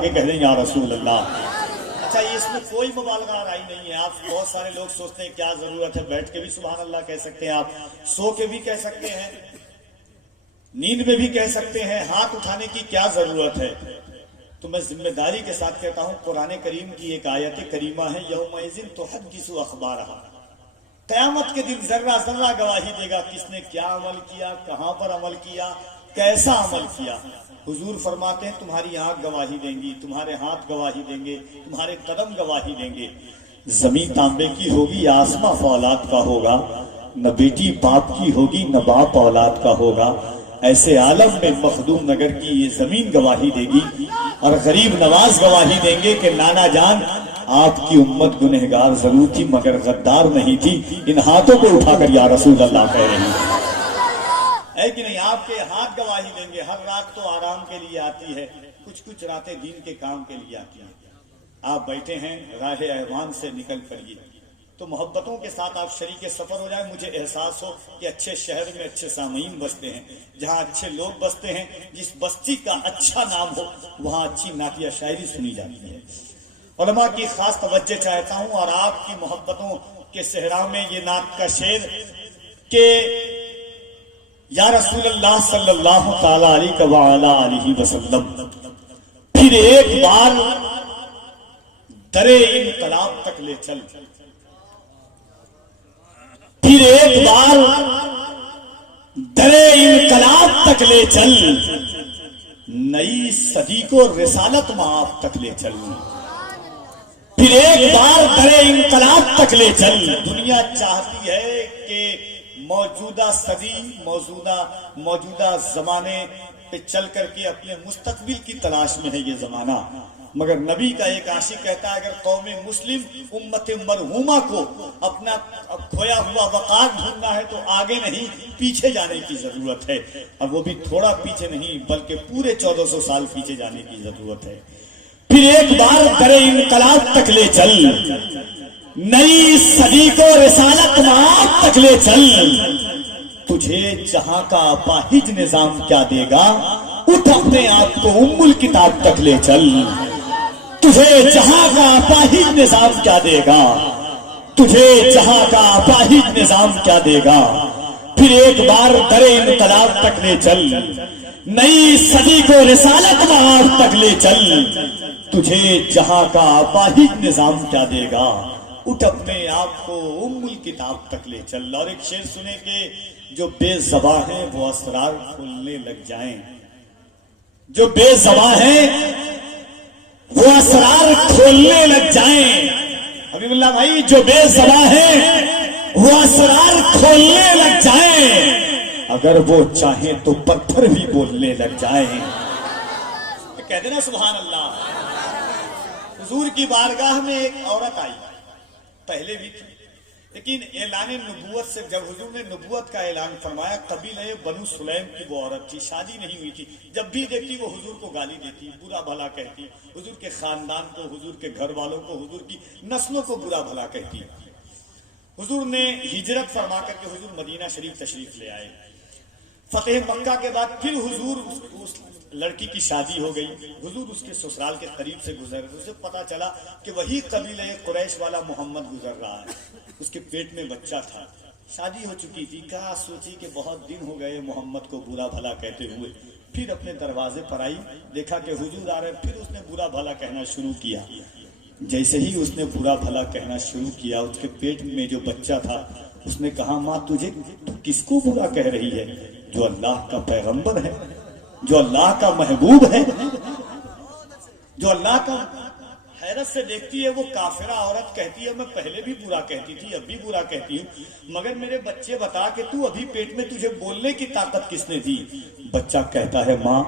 کے کہہ دیں یا رسول اللہ۔ اچھا اس میں کوئی مبالغہ رائی نہیں ہے۔ آپ بہت سارے لوگ سوچتے ہیں کیا ضرورت ہے، بیٹھ کے بھی سبحان اللہ کہہ سکتے ہیں، آپ سو کے بھی کہہ سکتے ہیں، نیند میں بھی کہہ سکتے ہیں، ہاتھ اٹھانے کی کیا ضرورت ہے؟ تو میں ذمہ داری کے ساتھ کہتا ہوں، قرآن کریم کی ایک آیت کریمہ ہے، یومئذ تحدث اخبارہا، قیامت کے دن ذرہ ذرہ گواہی دے گا کس نے کیا عمل کیا، کہاں پر عمل کیا، کیسا عمل کیا۔ حضور فرماتے ہیں تمہاری آنکھ گواہی دیں گی، تمہارے ہاتھ گواہی دیں گے، تمہارے قدم گواہی دیں گے۔ زمین تانبے کی ہوگی، آسماں فولاد کا ہوگا، نہ بیٹی باپ کی ہوگی نہ باپ اولاد کا ہوگا۔ ایسے عالم میں مخدوم نگر کی یہ زمین گواہی دے گی اور غریب نواز گواہی دیں گے کہ نانا جان آپ کی امت گنہگار ضرور تھی مگر غدار نہیں تھی۔ ان ہاتھوں کو اٹھا کر یا رسول اللہ کہہ رہی ہے کہ نہیں؟ آپ کے ہاتھ گواہی دیں گے۔ ہر رات تو آرام کے لیے آتی ہے، کچھ کچھ راتیں دین کے کام کے لیے آتی ہیں۔ آپ بیٹھے ہیں، راہ ایوان سے نکل پڑیے تو محبتوں کے ساتھ آپ شریک سفر ہو جائیں۔ مجھے احساس ہو کہ اچھے شہر میں اچھے سامعین بستے ہیں، جہاں اچھے لوگ بستے ہیں، جس بستی کا اچھا نام ہو وہاں اچھی نعتیہ شاعری سنی جاتی ہے۔ علماء کی خاص توجہ چاہتا ہوں اور آپ کی محبتوں کے صحرا میں یہ نعت کا شعر کہ یا رسول اللہ صلی اللہ تعالی علیہ وآلہ وسلم، پھر ایک بار درے انقلاب تک لے چل، پھر ایک بار درے انقلاب تک لے چل، نئی صدی کو رسالت معاف تک لے چل، پھر ایک بار درے انقلاب تک لے چل۔ دنیا چاہتی ہے کہ موجودہ صدی، موجودہ زمانے پہ چل کر کے اپنے مستقبل کی تلاش میں ہے یہ زمانہ، مگر نبی کا ایک عاشق کہتا ہے اگر قوم مسلم امت مرحومہ کو اپنا کھویا ہوا وقار ڈھونڈنا ہے تو آگے نہیں پیچھے جانے کی ضرورت ہے، اور وہ بھی تھوڑا پیچھے نہیں بلکہ پورے 1400 سال پیچھے جانے کی ضرورت ہے۔ پھر ایک بار درے انقلاب تک لے چل، نئی صدی کو رسالت معاف تک لے چل، تجھے جہاں کا اپاہج نظام کیا دے گا، اٹھ اپنے آپ کو ام الکتاب تک لے چل۔ تجھے جہاں کا اپاہج نظام کیا دے گا، تجھے جہاں کا اپاہج نظام کیا دے گا۔ پھر ایک بار درے انقلاب تک لے چل، نئی صدی کو رسالت معاف تک لے چل، تجھے جہاں کا اپاہج نظام کیا دے گا، اٹھ اپنے آپ کو ام الکتاب تک لے چل۔ اور ایک شعر سنے کہ جو بے زباں ہیں وہ اسرار کھولنے لگ جائیں، جو بے زباں ہیں وہ اسرار کھولنے لگ جائیں۔ حبیب اللہ بھائی، جو بے زباں ہیں وہ اسرار کھولنے لگ جائیں، اگر وہ چاہیں تو پتھر بھی بولنے لگ جائیں۔ کہہ دینا سبحان اللہ۔ حضور کی بارگاہ میں ایک عورت آئی، پہلے بھی تھی لیکن اعلان نبوت سے جب حضور نے نبوت کا اعلان فرمایا، قبیلہ بنو سلیم کی وہ عورت تھی، شادی نہیں ہوئی تھی، جب بھی دیکھتی وہ حضور کو گالی دیتی، برا بھلا کہتی، حضور کے خاندان کو، حضور کے گھر والوں کو، حضور کی نسلوں کو برا بھلا کہتی۔ حضور نے ہجرت فرما کر کے حضور مدینہ شریف تشریف لے آئے۔ فتح مکہ کے بعد پھر حضور اس لڑکی کی شادی ہو گئی، حضور اس کے سسرال کے قریب سے گزر، اسے پتا چلا کہ وہی قبیلہ قریش والا محمد گزر رہا ہے، اس کے پیٹ میں بچہ تھا، شادی ہو چکی تھی۔ کہا سوچی کہ بہت دن ہو گئے محمد کو برا بھلا کہتے ہوئے، پھر اپنے دروازے پر آئی، دیکھا کہ حضور آ رہے، پھر اس نے برا بھلا کہنا شروع کیا۔ جیسے ہی اس نے برا بھلا کہنا شروع کیا، اس کے پیٹ میں جو بچہ تھا اس نے کہا ماں تجھے کس کو برا کہہ رہی ہے؟ جو اللہ کا پیغمبر ہے، جو اللہ کا محبوب ہے، جو اللہ کا حیرت سے دیکھتی ہے۔ وہ کافرہ عورت کہتی ہے میں پہلے بھی برا کہتی تھی، اب بھی برا کہتی ہوں، مگر میرے بچے بتا کہ تو ابھی پیٹ میں تجھے بولنے کی طاقت کس نے دی؟ بچہ کہتا ہے ماں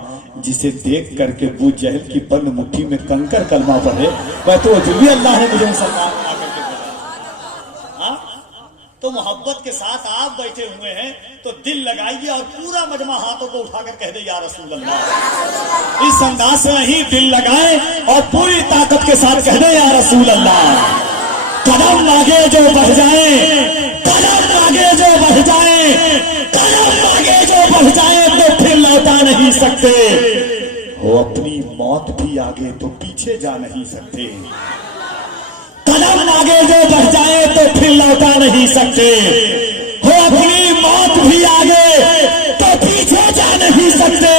جسے دیکھ کر کے ابو جہل کی بند مٹھی میں کنکر کلمہ پڑھے میں تو بھی اللہ نے مجھے مسلمان بنا کر کے بھیجا۔ ہاں تو محبت کے ساتھ آپ بیٹھے ہوئے ہیں تو دل لگائیے اور پورا مجمع ہاتھوں کو اٹھا کر کہہ دے یا رسول اللہ۔ اس انداز سے نہیں دل لگائے اور پوری طاقت کے ساتھ کہہ دے یا رسول اللہ۔ قدم آگے جو بڑھ جائیں، قدم آگے جو بڑھ جائیں، قدم آگے جو بڑھ جائیں تو پھر لوٹا نہیں سکتے۔ وہ اپنی موت بھی آگے تو پیچھے جا نہیں سکتے، قدم آگے جو بڑھ جائے تو پھر لوٹا نہیں سکتے، وہ اپنی موت بھی آگے تو پیچھے جا نہیں سکتے۔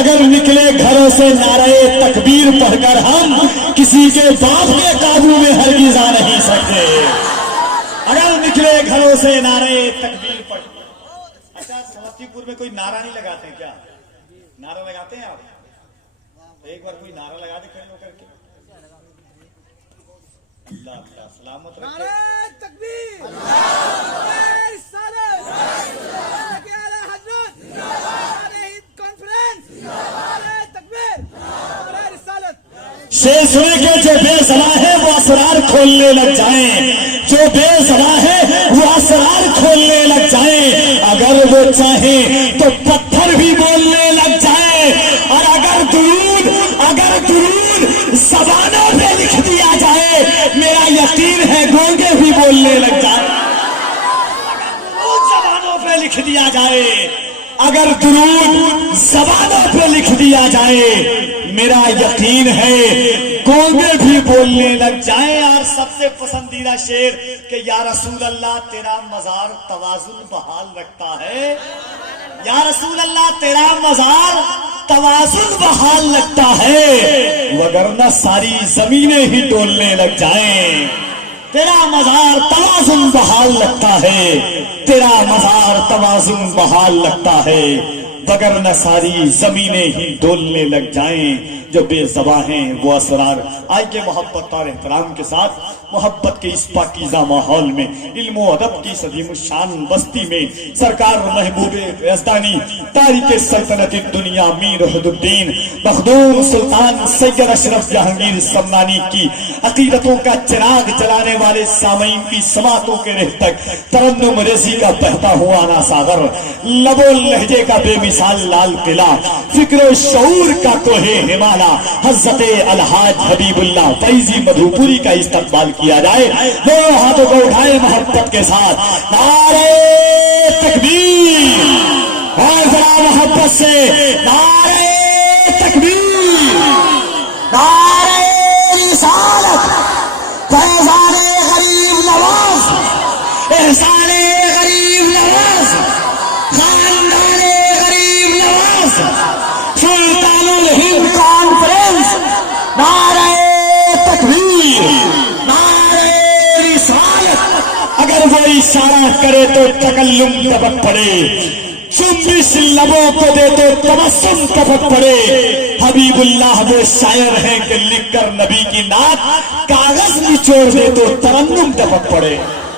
اگر نکلے گھروں سے نعرہ تکبیر پڑھ کر ہم کسی کے باپ کے قابو میں ہرگز آ نہیں سکتے۔ اگر نکلے گھروں سے نعرہ تکبیر پڑھ، اچھا سمستی پور میں کوئی نعرہ نہیں لگاتے کیا؟ نعرہ لگاتے ہیں آپ؟ ایک بار کوئی نعرہ لگا دے کھڑے ہو کر کے۔ اللہ اللہ سلامت رکھے۔ نعرہ تکبیر، نعرہ رسالت، نعرہ حضرت، نعرہ کانفرنس، نعرہ تکبیر، نعرہ رسالت۔ شیر سنے کے جو بے صلاح ہے وہ اسرار کھولنے لگ جائیں، جو بے صلاح ہے وہ اسرار کھولنے لگ جائیں، اگر وہ چاہیں تو پتھر بھی بولنے لگ جائیں، اور اگر درود زبانوں پہ لکھ دیا جائے میرا یقین ہے گونگے بھی بولنے لگ جائیں۔ زبانوں پہ لکھ دیا جائے، اگر درود زبانوں پہ لکھ دیا جائے میرا یقین ہے گونگے بھی بولنے لگ جائیں۔ اور سب سے پسندیدہ شعر کہ یا رسول اللہ تیرا مزار توازن بحال رکھتا ہے، یا رسول اللہ تیرا مزار توازن بحال لگتا ہے، وگرنہ ساری زمینیں ہی ڈولنے لگ جائیں۔ تیرا مزار توازن بحال لگتا ہے، تیرا مزار توازن بحال لگتا ہے، وگرنہ ساری زمینیں ہی ڈولنے لگ جائیں۔ جو بے زباں ہیں وہ اسرار۔ آئیے محبت اور احترام کے ساتھ محبت کے اس پاکیزہ ماحول میں علم و ادب کی عظیم الشان بستی میں سرکار محبوب یزدانی تاریخ سلطنت دنیا میر وحید الدین مخدوم سلطان سید اشرف جہانگیر سمنانی کی عقیدتوں کا چراغ جلانے والے سامعین کی سماعتوں کے رہ تک ترنم ریزی کا بہتا ہوا نا ساغر، لب و لہجے کا بے مثال لال قلعہ، فکر و شعور کا کوہ ہمالیہ، حضرت الحاج حبیب اللہ فیضی مدھوپوری کا استقبال کیا جائے۔ دونوں ہاتھوں کو اٹھائے محبت کے ساتھ نعرہ تکبیر، اور ذرا محبت سے نعرہ تکبیر، نعرہ رسالت، فیضان غریب نواز، احسان غریب نواز، خاندان غریب نواز، سلطان الہند کانفرنس، نعرہ تکبیر، نعرہ رسالت۔ اگر وہ اشارہ کرے تو تکلم ٹپک پڑے، چنبش لبوں کو دے تو تبسم ٹپک پڑے۔ حبیب اللہ وہ شاعر ہیں کہ لکھ کر نبی کی نعت کاغذ نچوڑ دے تو ترنم ٹپک پڑے۔